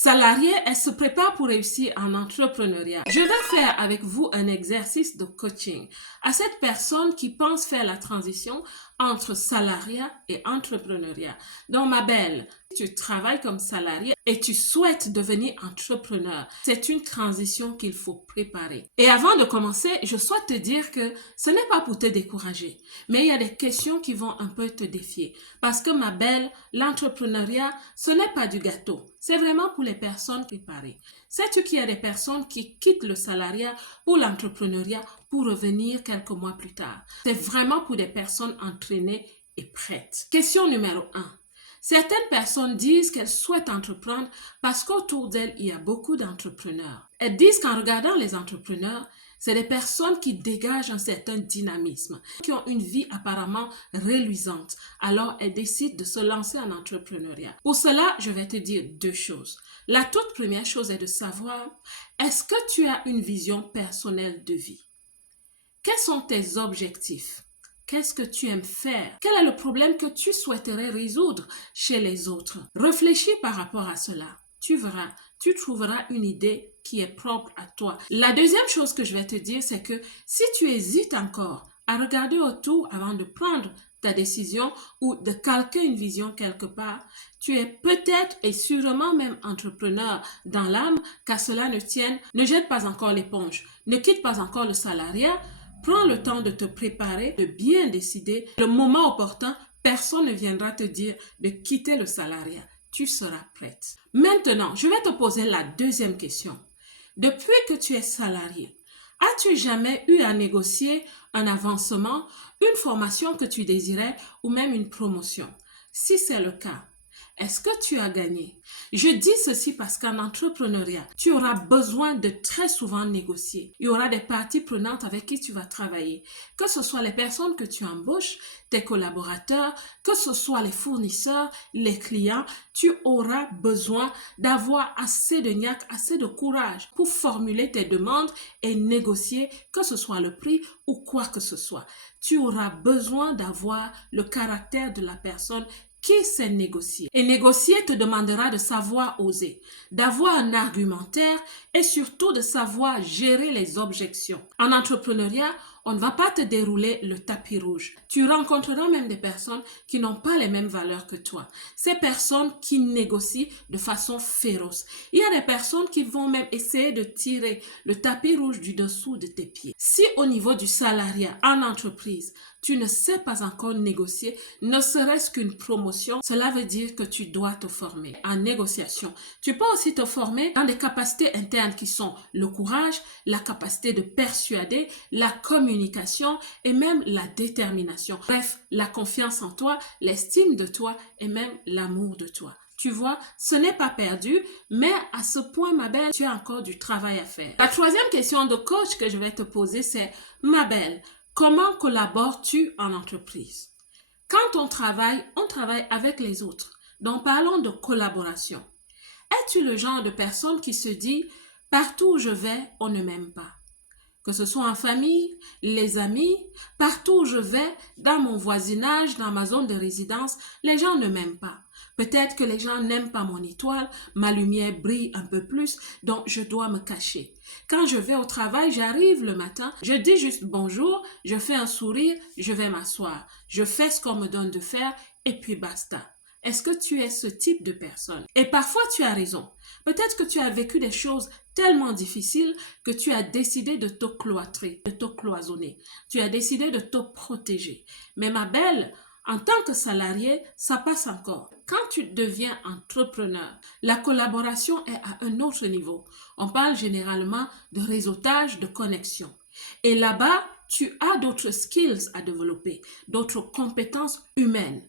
Salariée, elle se prépare pour réussir en entrepreneuriat. Je vais faire avec vous un exercice de coaching à cette personne qui pense faire la transition entre salariat et entrepreneuriat. Donc, ma belle, tu travailles comme salarié et tu souhaites devenir entrepreneur. C'est une transition qu'il faut préparer. Et avant de commencer, je souhaite te dire que ce n'est pas pour te décourager, mais il y a des questions qui vont un peu te défier. Parce que, ma belle, l'entrepreneuriat, ce n'est pas du gâteau. C'est vraiment pour les personnes préparées. Sais-tu qu'il y a des personnes qui quittent le salariat pour l'entrepreneuriat pour revenir quelques mois plus tard? C'est vraiment pour des personnes entraînées et prêtes. Question numéro 1. Certaines personnes disent qu'elles souhaitent entreprendre parce qu'autour d'elles, il y a beaucoup d'entrepreneurs. Elles disent qu'en regardant les entrepreneurs, c'est des personnes qui dégagent un certain dynamisme, qui ont une vie apparemment reluisante. Alors, elles décident de se lancer en entrepreneuriat. Pour cela, je vais te dire deux choses. La toute première chose est de savoir, est-ce que tu as une vision personnelle de vie? Quels sont tes objectifs? Qu'est-ce que tu aimes faire? Quel est le problème que tu souhaiterais résoudre chez les autres? Réfléchis par rapport à cela. Tu verras, tu trouveras une idée qui est propre à toi. La deuxième chose que je vais te dire, c'est que si tu hésites encore à regarder autour avant de prendre ta décision ou de calquer une vision quelque part, tu es peut-être et sûrement même entrepreneur dans l'âme, qu'à cela ne tienne, ne jette pas encore l'éponge, ne quitte pas encore le salariat. Prends le temps de te préparer, de bien décider. Le moment opportun, personne ne viendra te dire de quitter le salariat. Tu seras prête. Maintenant, je vais te poser la deuxième question. Depuis que tu es salarié, as-tu jamais eu à négocier un avancement, une formation que tu désirais ou même une promotion? Si c'est le cas, est-ce que tu as gagné? Je dis ceci parce qu'en entrepreneuriat, tu auras besoin de très souvent négocier. Il y aura des parties prenantes avec qui tu vas travailler. Que ce soit les personnes que tu embauches, tes collaborateurs, que ce soit les fournisseurs, les clients, tu auras besoin d'avoir assez de niaque, assez de courage pour formuler tes demandes et négocier, que ce soit le prix ou quoi que ce soit. Tu auras besoin d'avoir le caractère de la personne qui sait négocier. Et négocier te demandera de savoir oser, d'avoir un argumentaire et surtout de savoir gérer les objections. En entrepreneuriat, on ne va pas te dérouler le tapis rouge. Tu rencontreras même des personnes qui n'ont pas les mêmes valeurs que toi. Ces personnes qui négocient de façon féroce. Il y a des personnes qui vont même essayer de tirer le tapis rouge du dessous de tes pieds. Si au niveau du salariat en entreprise, tu ne sais pas encore négocier, ne serait-ce qu'une promotion, cela veut dire que tu dois te former en négociation. Tu peux aussi te former dans des capacités internes qui sont le courage, la capacité de persuader, la communication et même la détermination. Bref, la confiance en toi, l'estime de toi et même l'amour de toi. Tu vois, ce n'est pas perdu, mais à ce point, ma belle, tu as encore du travail à faire. La troisième question de coach que je vais te poser, c'est, ma belle, comment collabores-tu en entreprise? Quand on travaille avec les autres. Donc, parlons de collaboration. Es-tu le genre de personne qui se dit, partout où je vais, on ne m'aime pas? Que ce soit en famille, les amis, partout où je vais, dans mon voisinage, dans ma zone de résidence, les gens ne m'aiment pas. Peut-être que les gens n'aiment pas mon étoile, ma lumière brille un peu plus, donc je dois me cacher. Quand je vais au travail, j'arrive le matin, je dis juste bonjour, je fais un sourire, je vais m'asseoir. Je fais ce qu'on me donne de faire et puis basta. Est-ce que tu es ce type de personne? Et parfois tu as raison. Peut-être que tu as vécu des choses tellement difficiles que tu as décidé de te cloîtrer, de te cloisonner. Tu as décidé de te protéger. Mais ma belle, en tant que salarié, ça passe encore. Quand tu deviens entrepreneur, la collaboration est à un autre niveau. On parle généralement de réseautage, de connexion. Et là-bas, tu as d'autres skills à développer, d'autres compétences humaines.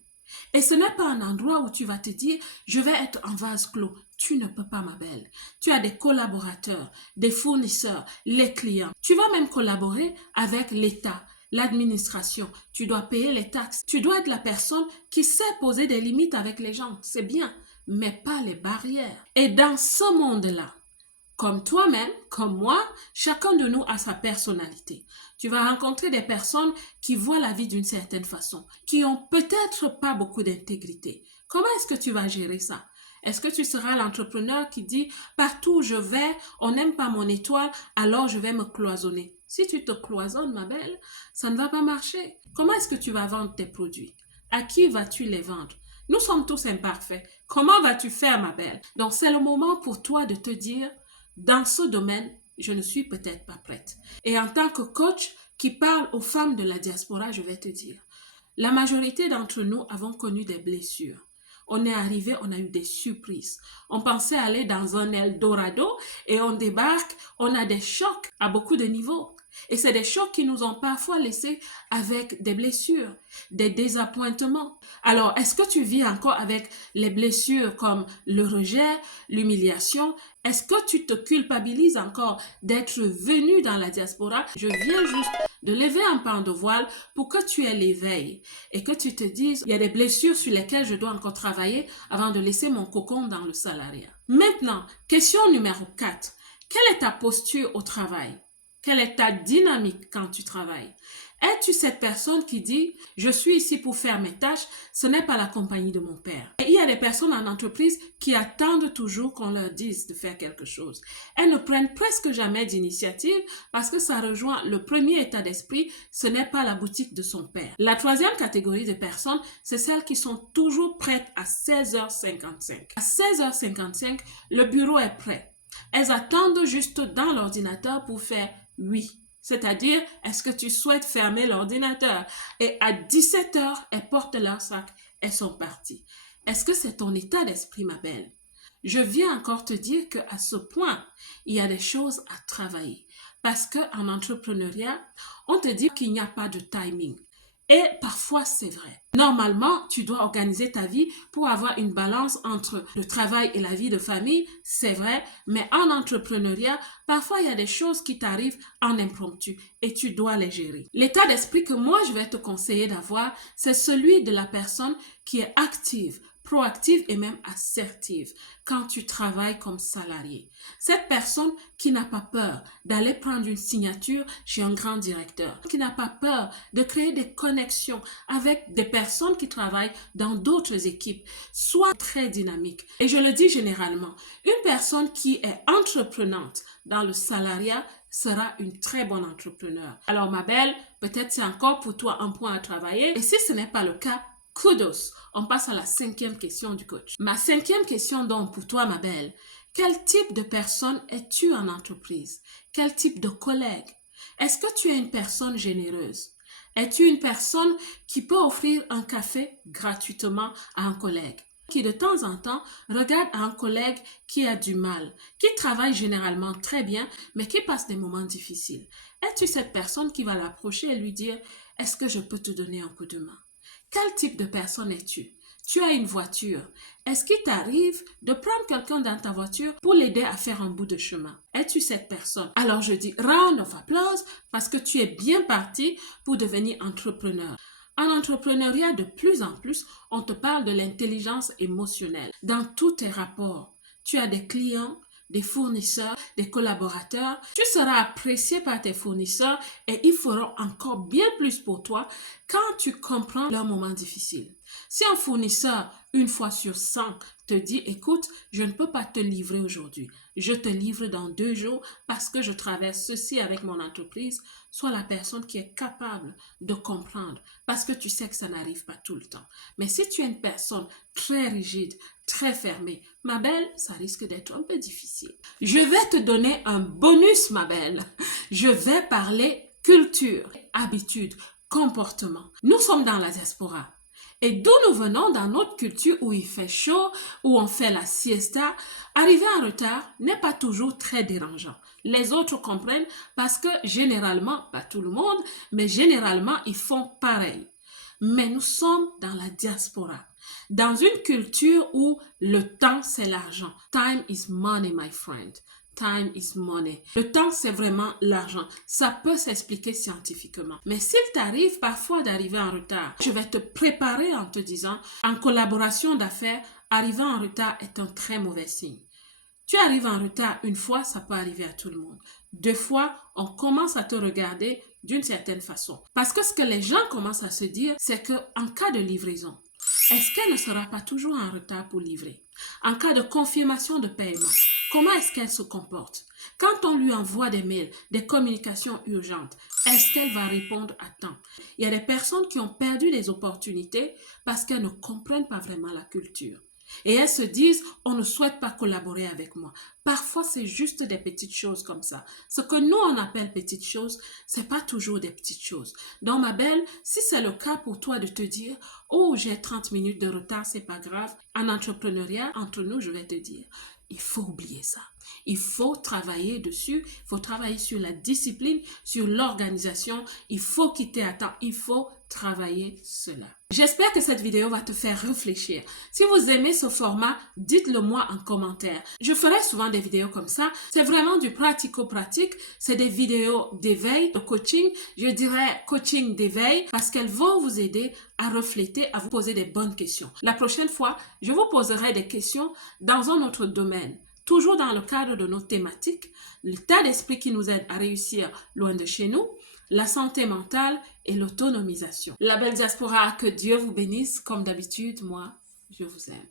Et ce n'est pas un endroit où tu vas te dire, je vais être en vase clos. Tu ne peux pas, ma belle. Tu as des collaborateurs, des fournisseurs, les clients. Tu vas même collaborer avec l'État, l'administration. Tu dois payer les taxes. Tu dois être la personne qui sait poser des limites avec les gens. C'est bien, mais pas les barrières. Et dans ce monde-là, comme toi-même, comme moi, chacun de nous a sa personnalité. Tu vas rencontrer des personnes qui voient la vie d'une certaine façon, qui ont peut-être pas beaucoup d'intégrité. Comment est-ce que tu vas gérer ça? Est-ce que tu seras l'entrepreneur qui dit partout où je vais, on n'aime pas mon étoile, alors je vais me cloisonner? Si tu te cloisonnes, ma belle, ça ne va pas marcher. Comment est-ce que tu vas vendre tes produits? À qui vas-tu les vendre? Nous sommes tous imparfaits. Comment vas-tu faire, ma belle? Donc, c'est le moment pour toi de te dire, dans ce domaine, je ne suis peut-être pas prête. Et en tant que coach qui parle aux femmes de la diaspora, je vais te dire, la majorité d'entre nous avons connu des blessures. On est arrivé, on a eu des surprises. On pensait aller dans un Eldorado et on débarque, on a des chocs à beaucoup de niveaux. Et c'est des chocs qui nous ont parfois laissés avec des blessures, des désappointements. Alors, est-ce que tu vis encore avec les blessures comme le rejet, l'humiliation? Est-ce que tu te culpabilises encore d'être venu dans la diaspora? Je viens juste de lever un pan de voile pour que tu aies l'éveil et que tu te dises, il y a des blessures sur lesquelles je dois encore travailler avant de laisser mon cocon dans le salariat. Maintenant, question numéro 4. Quelle est ta posture au travail? Quelle est ta dynamique quand tu travailles? Es-tu cette personne qui dit, je suis ici pour faire mes tâches, ce n'est pas la compagnie de mon père? Et il y a des personnes en entreprise qui attendent toujours qu'on leur dise de faire quelque chose. Elles ne prennent presque jamais d'initiative parce que ça rejoint le premier état d'esprit, ce n'est pas la boutique de son père. La troisième catégorie de personnes, c'est celles qui sont toujours prêtes à 16h55. À 16h55, le bureau est prêt. Elles attendent juste dans l'ordinateur pour faire oui. C'est-à-dire, est-ce que tu souhaites fermer l'ordinateur? Et à 17h, elles portent leur sac, elles sont parties. Est-ce que c'est ton état d'esprit, ma belle? Je viens encore te dire qu'à ce point, il y a des choses à travailler. Parce qu'en entrepreneuriat, on te dit qu'il n'y a pas de timing. Et parfois, c'est vrai. Normalement, tu dois organiser ta vie pour avoir une balance entre le travail et la vie de famille, c'est vrai, mais en entrepreneuriat, parfois, il y a des choses qui t'arrivent en impromptu et tu dois les gérer. L'état d'esprit que moi, je vais te conseiller d'avoir, c'est celui de la personne qui est active, proactive et même assertive quand tu travailles comme salarié. Cette personne qui n'a pas peur d'aller prendre une signature chez un grand directeur, qui n'a pas peur de créer des connexions avec des personnes qui travaillent dans d'autres équipes, soit très dynamique. Et je le dis généralement, une personne qui est entreprenante dans le salariat sera une très bonne entrepreneur. Alors ma belle, peut-être c'est encore pour toi un point à travailler. Et si ce n'est pas le cas, kudos. On passe à la 5e question du coach. Ma 5e question donc pour toi, ma belle. Quel type de personne es-tu en entreprise? Quel type de collègue? Est-ce que tu es une personne généreuse? Es-tu une personne qui peut offrir un café gratuitement à un collègue? Qui de temps en temps regarde un collègue qui a du mal, qui travaille généralement très bien, mais qui passe des moments difficiles. Es-tu cette personne qui va l'approcher et lui dire « Est-ce que je peux te donner un coup de main ?» Quel type de personne es-tu? Tu as une voiture. Est-ce qu'il t'arrive de prendre quelqu'un dans ta voiture pour l'aider à faire un bout de chemin? Es-tu cette personne? Alors je dis round of applause parce que tu es bien parti pour devenir entrepreneur. En entrepreneuriat, de plus en plus, on te parle de l'intelligence émotionnelle. Dans tous tes rapports, tu as des clients, des fournisseurs, des collaborateurs. Tu seras apprécié par tes fournisseurs et ils feront encore bien plus pour toi quand tu comprends leurs moments difficiles. Si un fournisseur, une fois sur 100, te dit « Écoute, je ne peux pas te livrer aujourd'hui. Je te livre dans 2 jours parce que je traverse ceci avec mon entreprise. » Sois la personne qui est capable de comprendre parce que tu sais que ça n'arrive pas tout le temps. Mais si tu es une personne très rigide, très fermée, ma belle, ça risque d'être un peu difficile. Je vais te donner un bonus, ma belle. Je vais parler culture, habitude, comportement. Nous sommes dans la diaspora. Et d'où nous venons dans notre culture où il fait chaud, où on fait la siesta, arriver en retard n'est pas toujours très dérangeant. Les autres comprennent parce que généralement, pas tout le monde, mais généralement, ils font pareil. Mais nous sommes dans la diaspora, dans une culture où le temps, c'est l'argent. Time is money, my friend. Time is money. Le temps, c'est vraiment l'argent. Ça peut s'expliquer scientifiquement. Mais s'il t'arrive parfois d'arriver en retard, je vais te préparer en te disant, en collaboration d'affaires, arriver en retard est un très mauvais signe. Tu arrives en retard une fois, ça peut arriver à tout le monde. 2 fois, on commence à te regarder d'une certaine façon. Parce que ce que les gens commencent à se dire, c'est qu'en cas de livraison, est-ce qu'elle ne sera pas toujours en retard pour livrer? En cas de confirmation de paiement, comment est-ce qu'elle se comporte? Quand on lui envoie des mails, des communications urgentes, est-ce qu'elle va répondre à temps? Il y a des personnes qui ont perdu des opportunités parce qu'elles ne comprennent pas vraiment la culture. Et elles se disent, on ne souhaite pas collaborer avec moi. Parfois, c'est juste des petites choses comme ça. Ce que nous, on appelle petites choses, c'est pas toujours des petites choses. Donc, ma belle, si c'est le cas pour toi de te dire, oh, j'ai 30 minutes de retard, c'est pas grave. En entrepreneuriat, entre nous, je vais te dire, il faut oublier ça. Il faut travailler dessus, il faut travailler sur la discipline, sur l'organisation, il faut quitter à temps, il faut travailler cela. J'espère que cette vidéo va te faire réfléchir. Si vous aimez ce format, dites-le moi en commentaire. Je ferai souvent des vidéos comme ça. C'est vraiment du pratico-pratique. C'est des vidéos d'éveil, de coaching. Je dirais coaching d'éveil parce qu'elles vont vous aider à refléter, à vous poser des bonnes questions. La prochaine fois, je vous poserai des questions dans un autre domaine. Toujours dans le cadre de nos thématiques, l'état d'esprit qui nous aide à réussir loin de chez nous, la santé mentale et l'autonomisation. La belle diaspora, que Dieu vous bénisse. Comme d'habitude, moi, je vous aime.